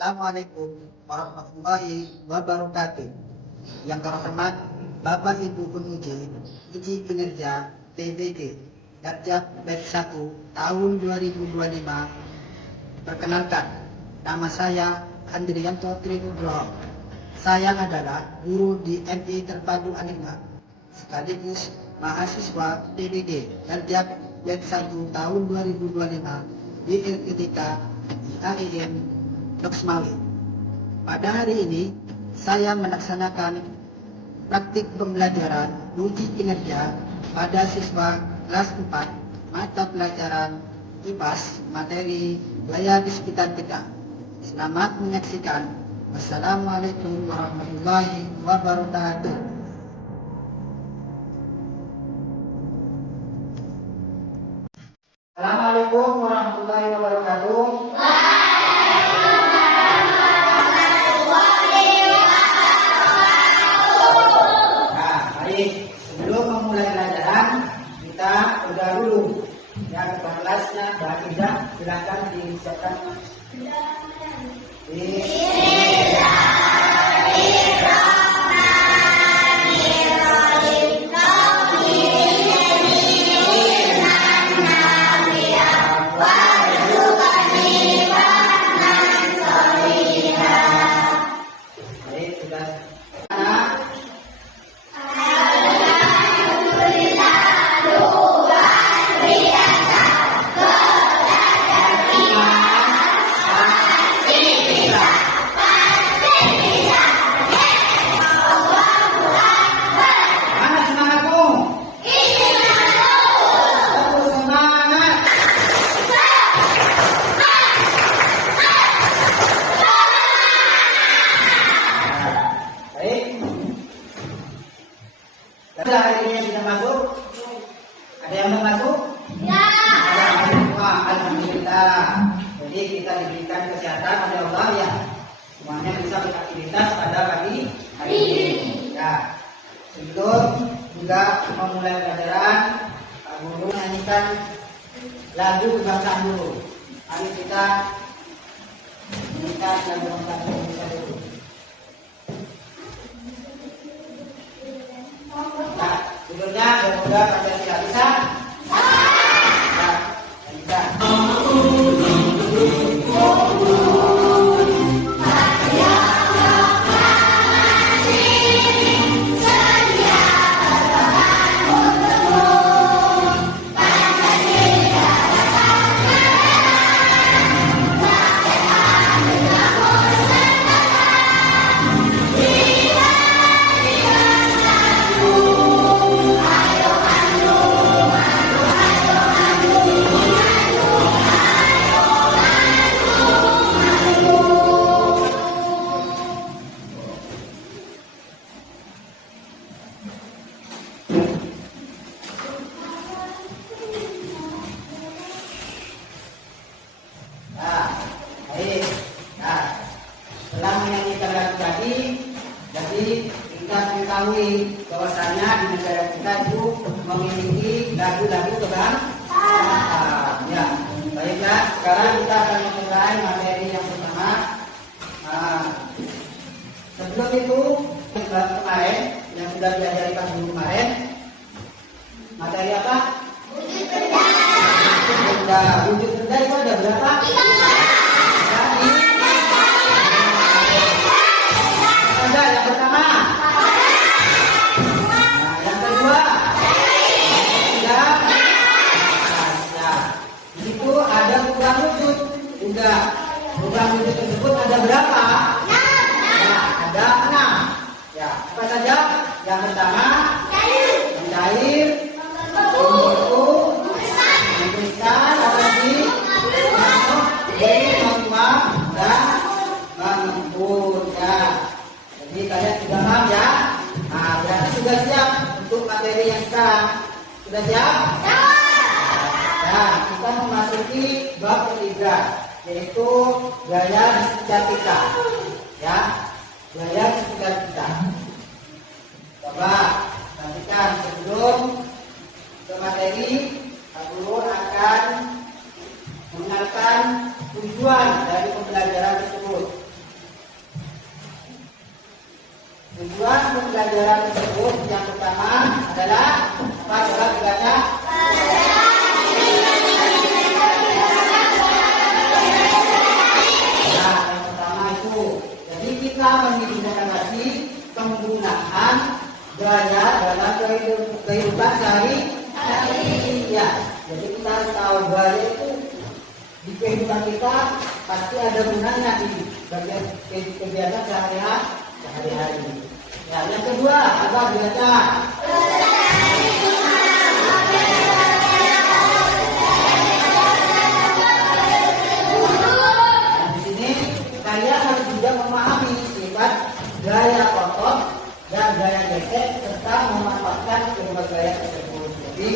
Assalamualaikum warahmatullahi wabarakatuh. Yang terhormat Bapak Ibu Penguji Uji Kinerja TBK Darjat Batch 1 tahun 2025. Perkenalkan, nama saya Andrianto Trinugroho. Saya adalah guru di MI Terpadu A5 sekaligus mahasiswa TBK Darjat Batch 1 tahun 2025 di Ketika IAIN Doksmawi. Pada hari ini, saya melaksanakan praktik pembelajaran uji kinerja pada siswa kelas 4 mata pelajaran IPAS materi gaya di sekitar kita. Selamat menyaksikan. Wassalamualaikum warahmatullahi wabarakatuh. Assalamualaikum warahmatullahi wabarakatuh. Sebelum memulai pelajaran, kita udah dulu. Yang ketua kelasnya, Mbak Ida, silakan disiapkan. Hari ini sudah masuk? Ada yang mau masuk? Ya. Alhamdulillah. Jadi kita diberikan kesehatan oleh Allah ya. Semuanya bisa beraktivitas pada pagi hari ini. Ya. Sebelum juga memulai pelajaran, Pak Guru nyanyikan lagu kebangsaan dulu. Mari kita nyanyikan lagu kebangsaan Indonesia dulu. Nah, judulnya semoga Pancasila bisa. Nah, bisa. Setelah menyanyikan lagu tadi, jadi kita mengetahui bahwasanya di negara kita itu memiliki lagu-lagu kebangsaan. Ya, baiklah. Sekarang kita akan memulai materi yang pertama. Sebelum itu, kemarin yang sudah diajari Pak Guru kemarin, materi apa? Wujud benda. Wujud benda itu ada berapa? Ada yang pertama. Nah, yang kedua. Ya. Di situ ada perubahan wujud juga. Perubahan wujud tersebut ada berapa? Nah, ada 6. Ya, apa saja? Yang pertama, mencair, membeku, membesar, apa lagi? Menguap dan mengembur. Ya. Jadi kalian sudah paham ya? Nah, berarti sudah siap untuk materi yang sekarang. Sudah siap? Nah, kita memasuki bab ketiga, yaitu gaya di sekitar kita. Ya, gaya di sekitar kita. Coba perhatikan sebelum ke materi, Pak Guru akan mengenalkan tujuan dari pembelajaran tersebut. pelajaran tersebut yang pertama adalah apa? Coba dibaca. Nah, yang pertama itu, jadi kita mengidentifikasi penggunaan gaya dalam kehidupan sehari-hari. Ya, jadi kita harus tahu gaya itu di kehidupan kita pasti ada gunanya di bagian kegiatan sehari-hari. Ya, yang kedua, apa baca? Di sini kalian harus juga memahami sifat gaya otot dan gaya gesek serta memanfaatkan kedua gaya tersebut. Jadi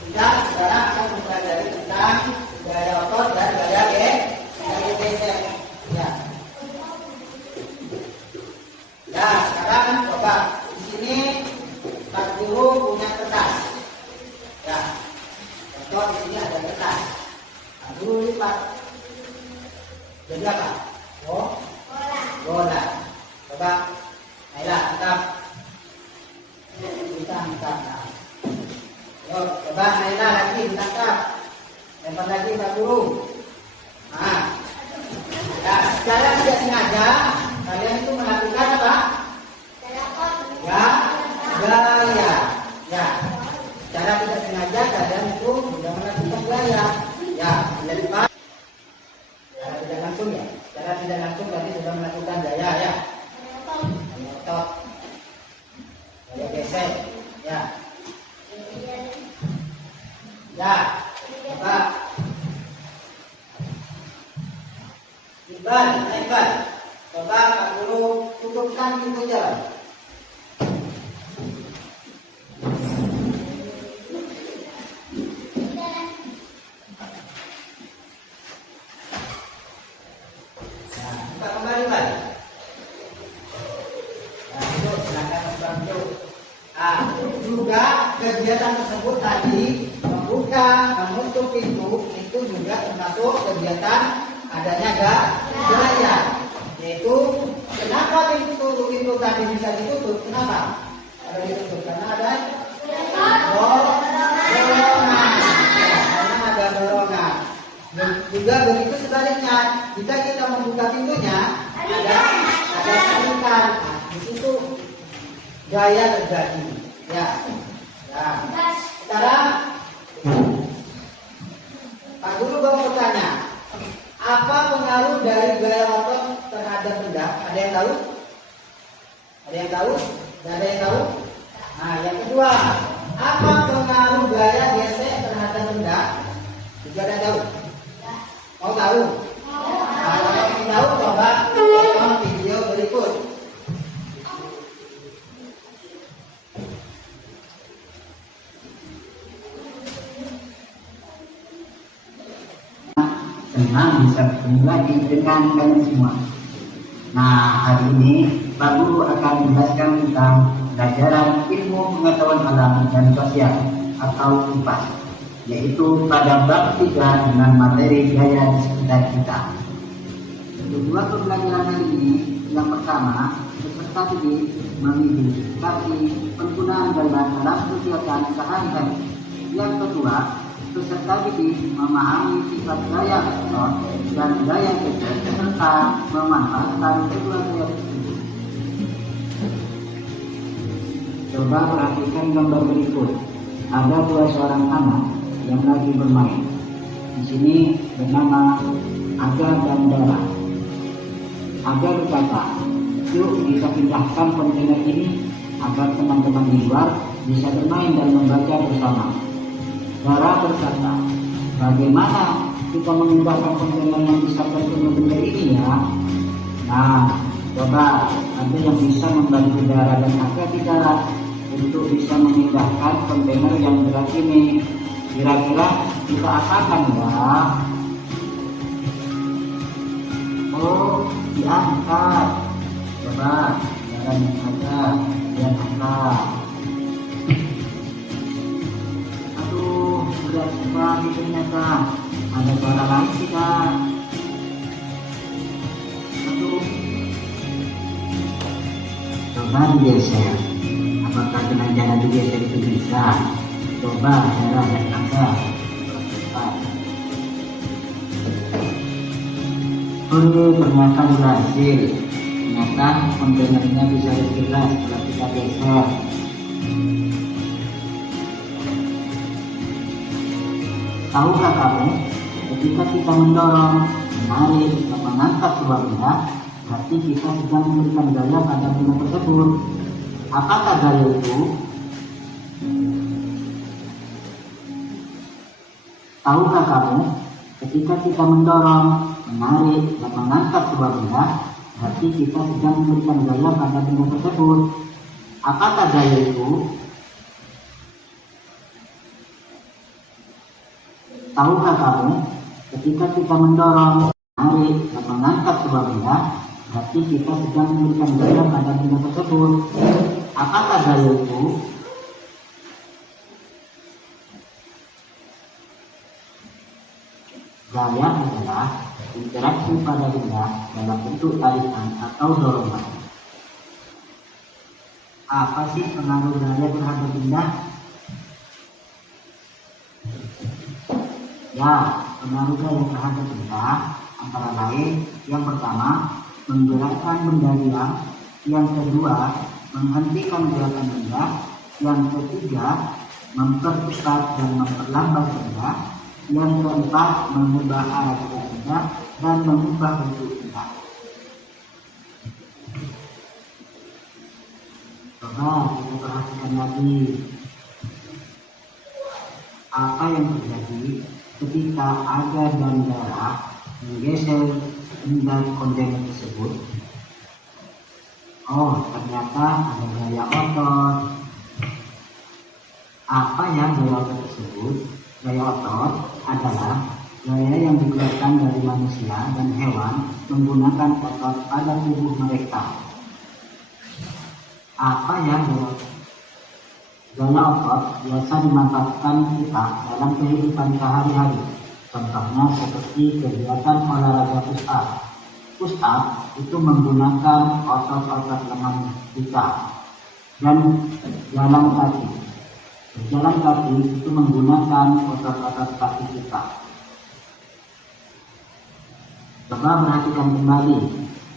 kita sekarang akan mempelajari tentang gaya otot dan gaya gesek. Ya. Ya, sekarang coba di sini Pak Guru punya kertas. Ya, contoh di sini ada kertas. Pak Guru lipat. Jadi apa? Bola. Coba, ayolah angkat. Kita angkat. Yo, coba ayolah lagi ditangkap. Lempar lagi Pak Guru. Nah, ya, secara tidak sengaja kalian itu melakukan apa? Ya, gaya. Ya, secara tidak sengaja kalian itu sudah melakukan gaya. Ya, lempar. Secara tidak langsung ya. Secara tidak langsung tadi sudah melakukan gaya ya. Otot. Gaya gesek. Ya. Ya. Coba. Iqbal. Coba Pak Guru tutupkan pintu jalan. Nah, kita kembali Pak. Nah, itu silakan bantu. Ah, juga kegiatan tersebut tadi membuka, menutup pintu itu juga termasuk kegiatan adanya gaya. Yaitu kenapa pintu tadi bisa ditutup? Kenapa? Ada ditutup karena ada dorongan. Karena ada dorongan. Juga begitu sebaliknya, jika kita membuka pintunya ada tarikan. Nah, di situ gaya terjadi. Ya. Nah, sekarang Pak Guru mau bertanya. Apa pengaruh dari gaya otot terhadap benda? Ada yang tahu? Ada yang tahu? Tidak ada yang tahu? Nah, yang kedua, apa pengaruh gaya gesek terhadap benda? Juga ada yang tahu? Mau tahu? Nah, kalau ingin tahu, coba tonton video berikut. Senang bisa bertemu lagi dengan kalian semua. Nah, hari ini Pak Guru akan menjelaskan tentang pelajaran ilmu pengetahuan alam dan sosial atau IPA, yaitu pada bab 3 dengan materi gaya di sekitar kita. Kedua pembelajaran hari ini, yang pertama, peserta didik mengidentifikasi penggunaan gaya dalam kegiatan sehari-hari. Yang kedua, peserta didik memahami sifat gaya otot dan gaya gesek serta memanfaatkan kedua gaya tersebut. Coba perhatikan gambar berikut. Ada seorang anak yang lagi bermain. Di sini bernama Aga dan Dara. Aga berkata, "Yuk kita pindahkan kontainer ini agar teman-teman di luar bisa bermain dan membaca bersama." Dara berkata, "Bagaimana kita memindahkan kontainer yang bisa terpenuh benda ini ya?" Nah, coba ada yang bisa membantu Dara dan Aga tidak untuk bisa memindahkan kontainer yang berat ini. Kira-kira kita apakan ya? Oh, diangkat. Coba Dara dan Aga diangkat. Sudah sekali ternyata. Ada suara lain tidak? Aduh. Coba digeser. Apakah dengan cara digeser itu bisa? Coba cara dan angka. Ternyata berhasil. Ternyata kontainernya bisa bergerak setelah kita geser. Tahukah kamu, ketika kita mendorong, menarik, dan mengangkat sebuah benda, berarti kita sedang memberikan gaya pada benda tersebut. Apakah gaya itu? Tahukah kamu, ketika kita mendorong, menarik, dan mengangkat sebuah benda, berarti kita sedang memberikan gaya pada benda tersebut. Apakah gaya itu? Tahukah kamu, ketika kita mendorong, menarik, dan mengangkat sebuah benda, berarti kita sedang memberikan gaya pada benda tersebut. Apakah gaya itu? Gaya adalah interaksi pada benda dalam bentuk tarikan atau dorongan. Apa sih pengaruh gaya terhadap benda? Ya, pengaruh gaya terhadap benda antara lain yang pertama, menggerakkan benda diam, yang kedua, menghentikan gerakan benda, yang ketiga, mempercepat dan memperlambat benda, yang keempat, mengubah arah gerak benda dan mengubah bentuk benda. Coba kita perhatikan lagi apa yang terjadi ketika aga dan darah menggeser benda kontainer tersebut. Oh, ternyata ada gaya otot. Apa yang gaya otot tersebut? Gaya otot adalah gaya yang dikeluarkan dari manusia dan hewan menggunakan otot pada tubuh mereka. Apa yang gaya otot? Gaya otot biasa dimanfaatkan kita dalam kehidupan sehari-hari. Contohnya seperti kegiatan olahraga push up. Push up itu menggunakan otot-otot lengan kita. Dan jalan kaki. Berjalan kaki itu menggunakan otot-otot kaki kita. Coba perhatikan kembali,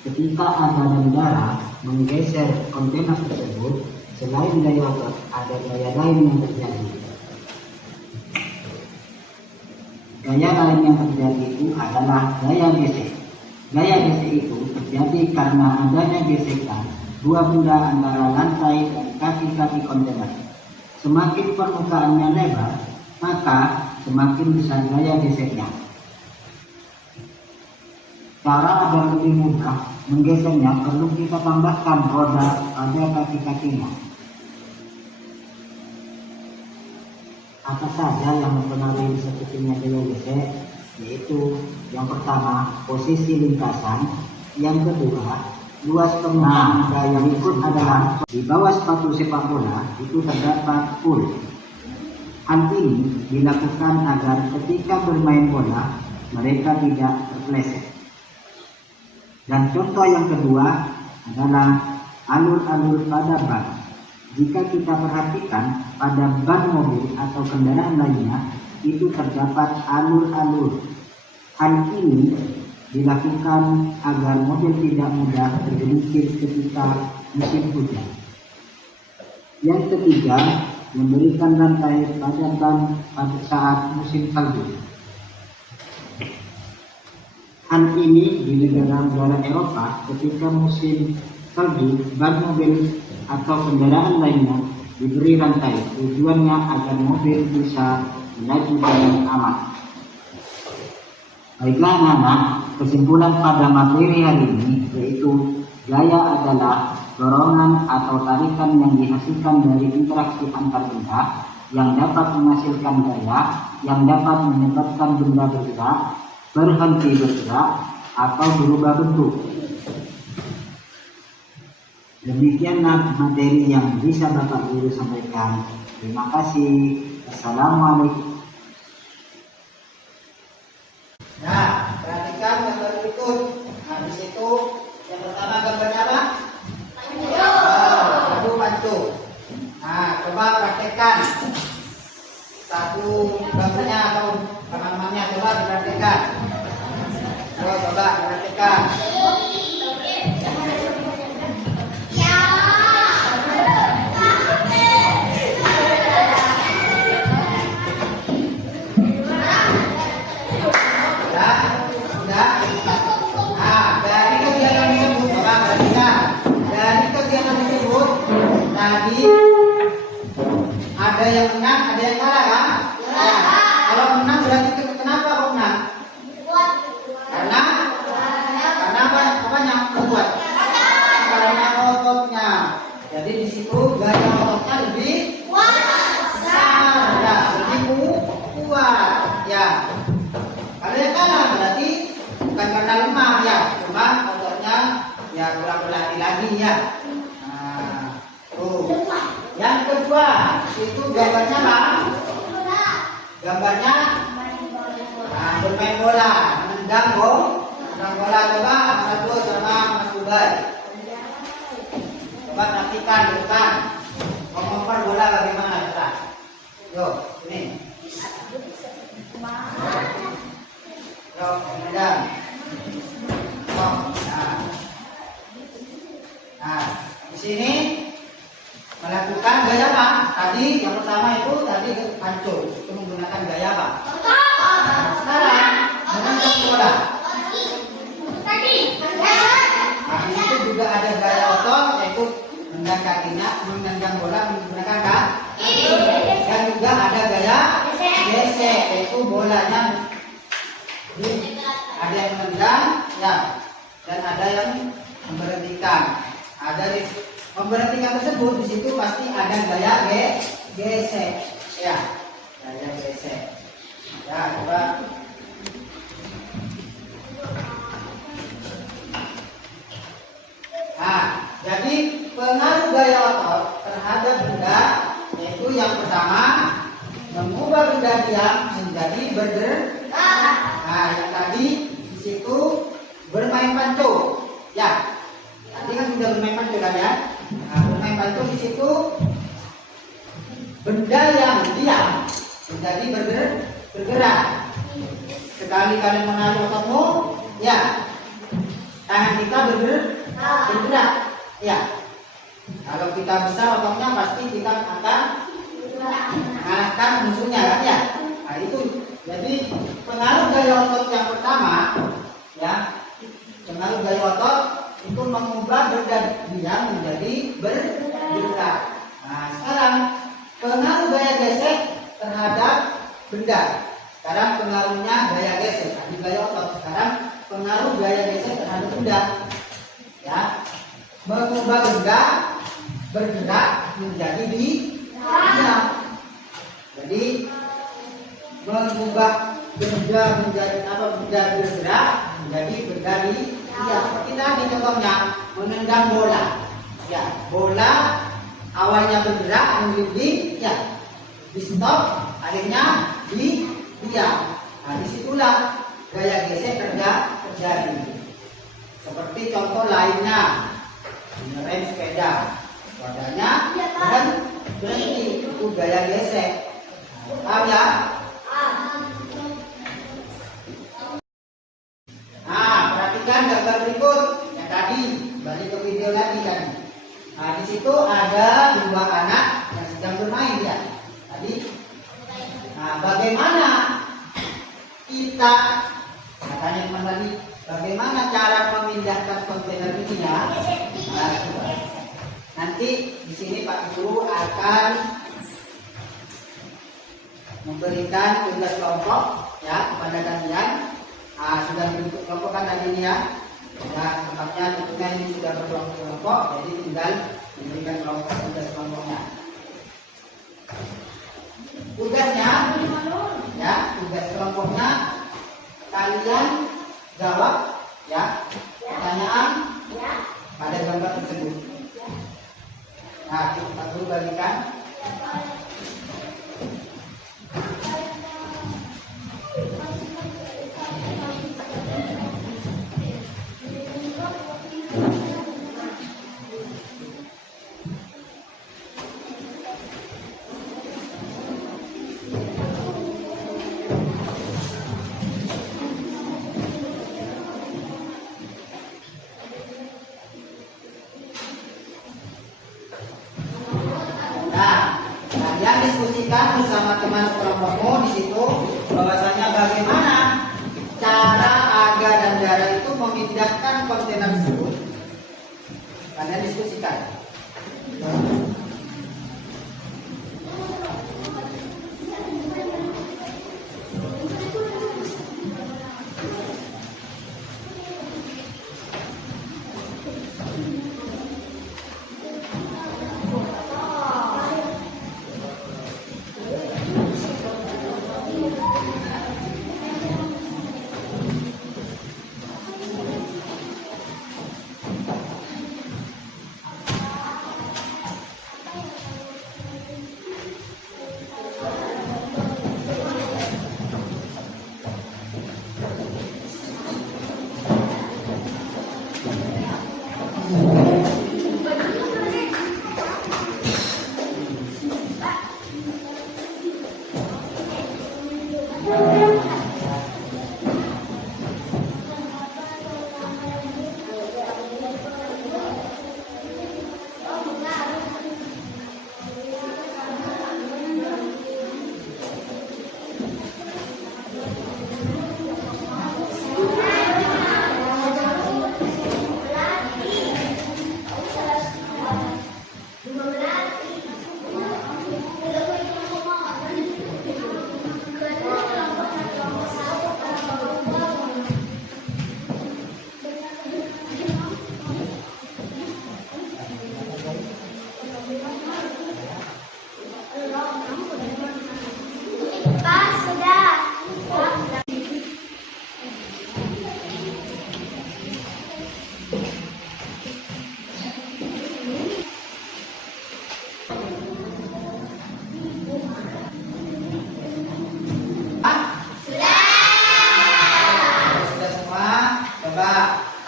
ketika aga dan darah menggeser kontainer tersebut, selain gaya otot, ada gaya lain yang terjadi. Gaya lain yang terjadi itu adalah gaya gesek. Gaya gesek itu terjadi karena adanya gesekan dua benda antara lantai dan kaki-kaki kontainer. Semakin permukaannya lebar, maka semakin besar gaya geseknya. Cara agar lebih mudah menggesernya perlu kita tambahkan roda pada kaki-kakinya. Apa saja yang mempengaruhi sepertinya gaya gesek? Yaitu yang pertama, posisi lintasan, yang kedua, luas permukaan. Yang berikut adalah di bawah sepatu sepak bola itu terdapat pul. Hal ini dilakukan agar ketika bermain bola mereka tidak terpeleset. Dan contoh yang kedua adalah alur-alur pada ban. Jika kita perhatikan pada ban mobil atau kendaraan lainnya itu terdapat alur-alur. Hal ini dilakukan agar mobil tidak mudah tergelincir ketika musim hujan. Yang ketiga, memberikan rantai pada ban pada saat musim salju. Hal ini di negara-negara Eropa ketika musim salju, ban mobil atau kendaraan lainnya diberi rantai. Tujuannya agar mobil bisa melaju dengan aman. Baiklah anak-anak, kesimpulan pada materi hari ini yaitu gaya adalah dorongan atau tarikan yang dihasilkan dari interaksi antar benda yang dapat menghasilkan gaya, yang dapat menyebabkan benda bergerak, berhenti bergerak, atau berubah bentuk. Demikianlah materi yang bisa Bapak Guru sampaikan. Terima kasih. Assalamualaikum. Nah, perhatikan gambar berikut. Habis itu, yang pertama gambarnya apa? Pancu. Pancu. Nah, satu bangkunya atau teman-temannya coba diperhatikan. Coba diperhatikan. Tadi ada yang menang, ada yang kalah kan? Ya. Kalau menang berarti kenapa kok menang? Karena apanya? Kuat. Karena ototnya. Jadi di situ gaya ototnya lebih besar, ya, lebih kuat, ya. Kalau yang kalah berarti bukan karena lemah, ya, cuma ototnya ya kurang berlatih lagi, ya. Yang kedua, itu gambarnya apa? Gambarnya bermain bola, menendang bola. Coba Mas Abdul sama Mas Ubay. Coba praktikan di depan. Mengoper bola bagaimana cara? Yuk, ini. Yuk, menendang. Nah, di sini melakukan gaya apa? Tadi yang pertama itu tadi hancur, itu menggunakan gaya apa? Sekarang menendang bola. Nah, itu juga ada gaya otot, yaitu menendang kakinya, menendang bola menggunakan kaki. Dan juga ada gaya gesek, yaitu bolanya ada yang menendang, ya, dan ada yang memberhentikan. Ada memberhentikan tersebut di situ pasti ada gaya gesek, ya, gaya gesek. Ya, coba. Nah, jadi pengaruh gaya otot terhadap benda yaitu yang pertama mengubah benda diam menjadi bergerak. Nah, yang tadi di situ bermain panco, ya. Tadi kan sudah bermain panco kan, ya. Nah, bermain panco di situ benda yang diam menjadi bergerak. Sekali kalian menarik ototmu, ya, tangan kita bergerak, ya. Kalau kita besar ototnya pasti kita akan mengalahkan musuhnya kan, ya. Nah, itu jadi pengaruh gaya otot yang pertama, ya, pengaruh gaya otot itu mengubah benda diam menjadi bergerak. Nah, sekarang pengaruh gaya gesek terhadap benda. Sekarang pengaruhnya gaya gesek, tadi gaya otot. Sekarang pengaruh gaya gesek terhadap benda, ya, mengubah benda bergerak menjadi diam. Jadi mengubah benda menjadi apa? Benda bergerak menjadi benda diam. Seperti tadi contohnya menendang bola, ya, bola awalnya bergerak menjadi, ya, di stop, akhirnya diam. Nah, disitulah gaya gesek terjadi. Seperti contoh lainnya, mengerem sepeda, wadahnya dan berhenti, itu gaya gesek. Tahu, ya? Nah, perhatikan gambar berikut yang tadi, balik ke video lagi kan. Nah, di situ ada dua anak yang sedang bermain, ya. Tadi. Nah, bagaimana kita, katanya teman tadi, bagaimana cara memindahkan kontainer ini, ya? Nah, nanti di sini Pak Guru akan memberikan tugas kelompok, ya, kepada kalian. Nah, sudah bentuk kelompok kan tadi ini, ya. Nah, tempatnya tentunya ini sudah berkelompok, jadi tinggal memberikan tugas kelompoknya. Tugasnya, ya, tugas kelompoknya kalian jawab, ya, pertanyaan pada gambar tersebut. Nah, kita dulu bagikan. kelompokmu di situ bahwasanya bagaimana cara Aga dan Dara itu memindahkan kontainer tersebut. Kalian diskusikan.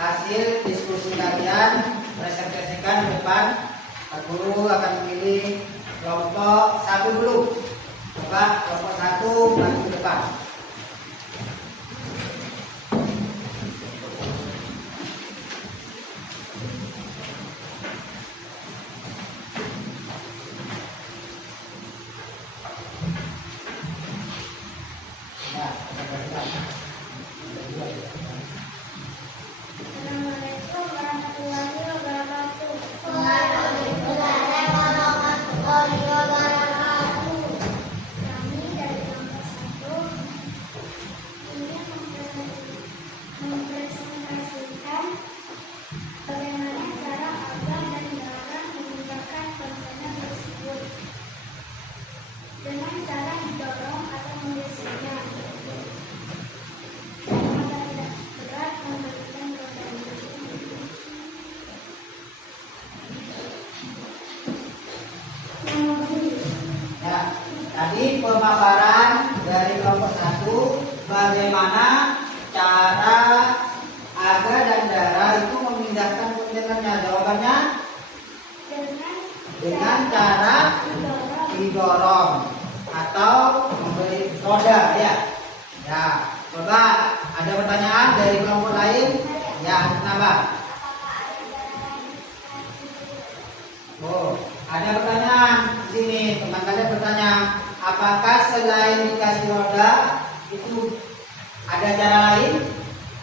Hasil diskusi kalian presentasikan di depan. Pak Guru akan memilih kelompok satu dulu. Coba kelompok satu maju ke depan. Assalamualaikum warahmatullahi wabarakatuh. Waalaikumsalam warahmatullahi wabarakatuh. Kami dari kelompok 1 ingin mempresentasikan bagaimana cara Aga dan Dara memindahkan kontainer tersebut dengan cara didorong atau menggesernya. Berat memberikan kontainer. Ya, tadi pemaparan dari kelompok 1 bagaimana cara Aga dan Dara itu memindahkan kontainernya. Jawabannya dengan cara didorong atau memberi roda ya. Ya, coba ada pertanyaan dari kelompok lain? Ya, kenapa? Oh, ada pertanyaan di sini. Teman kalian bertanya, apakah selain dikasih roda itu ada cara lain?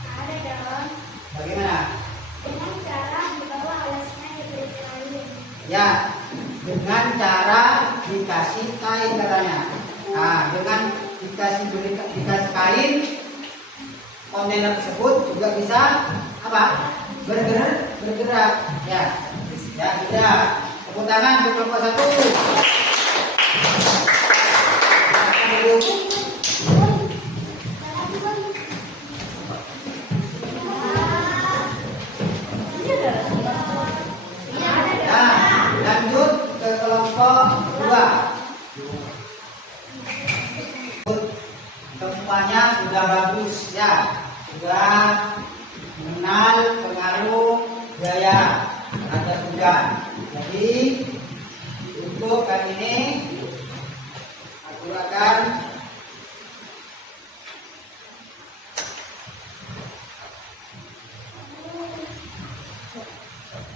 Ada dong. Bagaimana? Dengan cara dibawa alasnya diberi kain. Ya, dengan cara dikasih kain katanya. Nah, dengan dikasih kain, kontainer tersebut juga bisa apa? Bergerak. Ya, ya tidak. Tepuk tangan untuk kelompok 1. Nah, lanjut ke kelompok 2. Semuanya sudah bagus ya, sudah mengenal pengaruh gaya ada sudah. Jadi untuk kali ini aku akan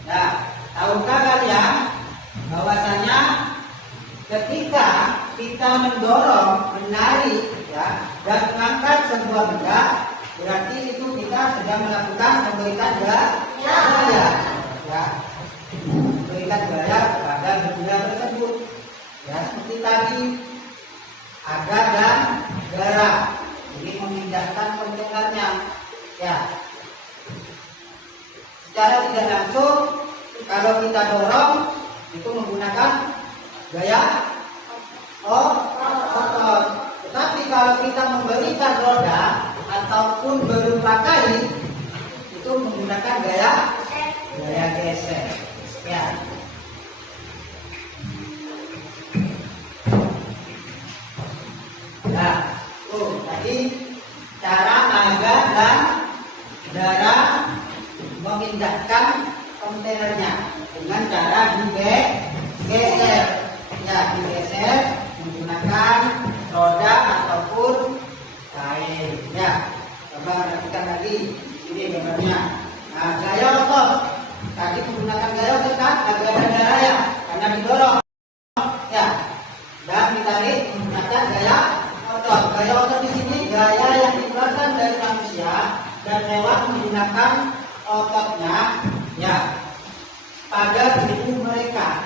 nah, tahukah kalian bahwasanya ketika kita mendorong, menarik ya, dan mengangkat sebuah benda, berarti itu kita sedang melakukan memberikan gaya, ya, memberikan gaya kepada benda tersebut, ya, seperti tadi ada dan gara, jadi memindahkan kontainernya, ya. Secara tidak langsung, kalau kita dorong itu menggunakan gaya otot. Tetapi kalau kita memberikan roda ataupun berupa kali, itu menggunakan gaya geser. Ya. Nah, tadi cara naga dan darah memindahkan kontainernya dengan cara digeser, ya, digeser menggunakan roda ataupun kain, ya. Coba perhatikan lagi ini gambarnya. Nah, gaya otot tadi menggunakan gaya otot kan, agak ada darah ya, karena didorong, ya, dan ditarik menggunakan gaya otot. Gaya otot di sini gaya yang dikeluarkan dari manusia dan hewan menggunakan ototnya, ya, pada tubuh mereka,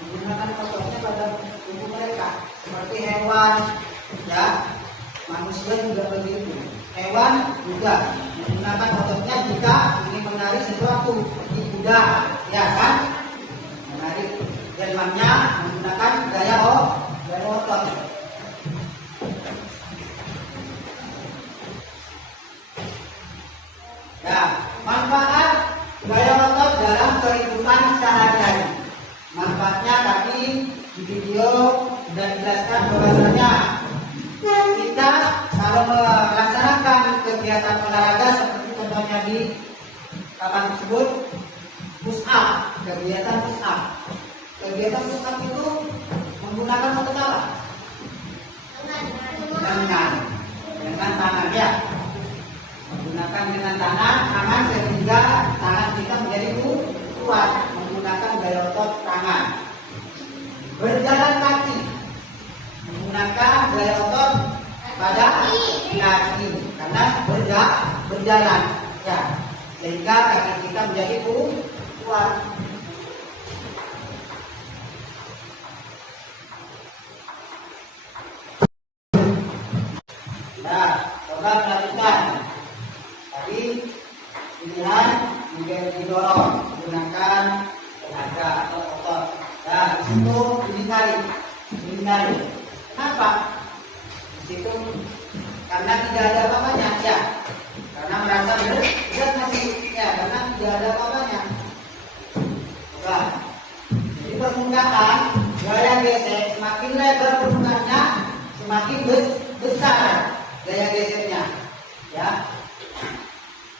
menggunakan ototnya pada tubuh mereka, seperti hewan, ya, manusia juga begitu. Hewan juga menggunakan ototnya jika ingin menarik sesuatu, seperti kuda, ya kan, menarik jelmanya menggunakan gaya otot. Ya, manfaat gaya otot dalam kehidupan sehari-hari. Manfaatnya tadi di video sudah dijelaskan bahwasanya kita kalau melaksanakan kegiatan olahraga seperti contohnya di papan tersebut, push up, kegiatan push up. Kegiatan push up itu menggunakan otot apa? Dengan tangan, ya. Menggunakan dengan tangan sehingga tangan kita menjadi kuat, menggunakan gaya otot tangan. Berjalan kaki menggunakan gaya otot pada kaki karena berjalan, ya, sehingga kaki kita menjadi kuat. Nah, coba perhatikan tadi pilihan didorong menggunakan tenaga atau otot. Nah, di situ dihindari. Kenapa? Di situ karena tidak ada apa-apanya, ya. Karena merasa berat masih, ya, karena tidak ada apa-apanya. Coba. Jadi permukaan gaya gesek semakin lebar permukaannya, semakin besar gaya geseknya, ya.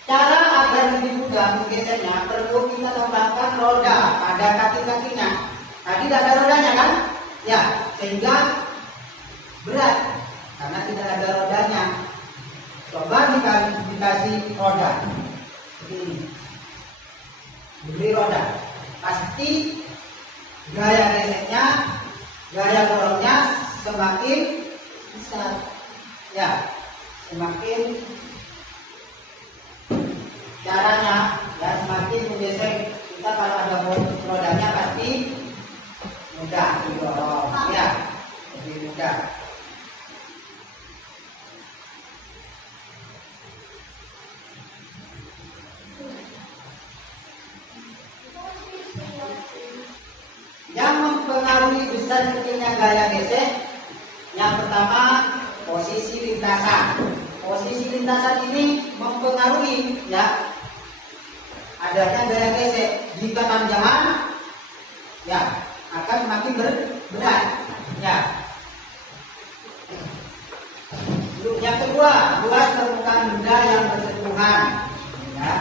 Cara agar lebih mudah menggesernya perlu kita tambahkan roda pada kaki-kakinya. Tadi tidak ada rodanya kan? Ya, sehingga berat karena tidak ada rodanya. Coba dikasih roda seperti ini, beri roda, pasti gaya geseknya, gaya dorongnya semakin besar, ya, semakin caranya, ya, semakin menggesek kita. Kalau ada rodanya pasti mudah didorong, ya, lebih mudah. Yang mempengaruhi besar kecilnya gaya gesek, yang pertama posisi lintasan. Posisi lintasan ini mempengaruhi, ya, adanya gaya gesek. Jika panjangan, ya, akan semakin berat, ya. Yang kedua, luas permukaan benda yang bersentuhan, ya.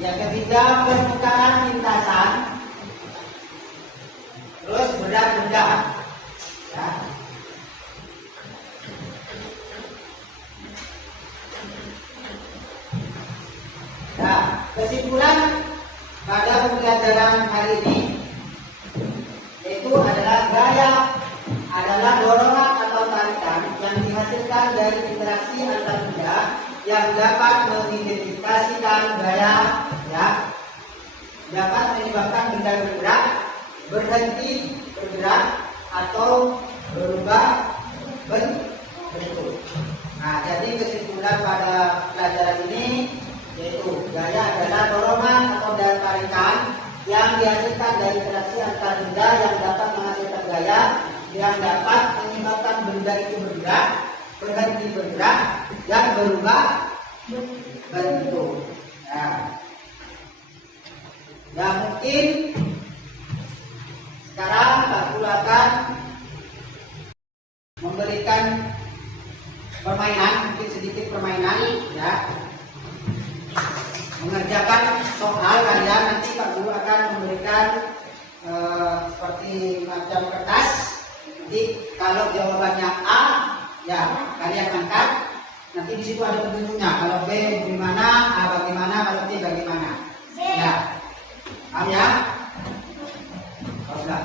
Yang ketiga, permukaan lintasan. Terus berat benda, ya. Nah, kesimpulan pada pembelajaran hari ini yaitu adalah gaya adalah dorongan atau tarikan yang dihasilkan dihasilkan dari interaksi antar benda yang dapat mengidentifikasikan gaya, ya, dapat menyebabkan benda bergerak, berhenti bergerak, atau berubah bentuk. Nah, jadi kesimpulan pada pelajaran ini yaitu gaya adalah dorongan atau daya tarikan yang dihasilkan dari interaksi antar benda yang dapat menghasilkan gaya yang dapat menyebabkan benda itu bergerak, berhenti bergerak, dan berubah bentuk. Ya mungkin sekarang Pak Guru akan memberikan permainan, mungkin sedikit permainan, ya. Mengerjakan soal kalian, nanti Pak Guru akan memberikan seperti macam kertas. Nanti kalau jawabannya A, ya kalian angkat. Nanti di situ ada petunjuknya. Kalau B bagaimana, A bagaimana, kalau C bagaimana. Ya, paham ya? Sudah.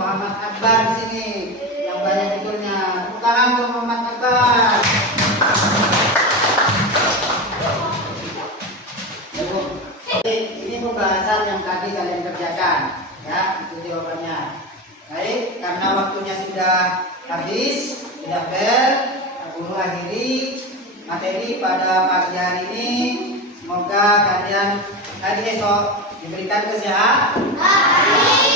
Muhammad Akbar di sini yang banyak tidurnya. Tepuk tangan untuk Muhammad Akbar. Ini pembahasan yang tadi kalian kerjakan, ya, itu jawabannya. Baik, karena waktunya sudah habis, sudah bel, aku akhiri materi pada pagi hari ini. Semoga kalian hari esok diberikan kesehatan.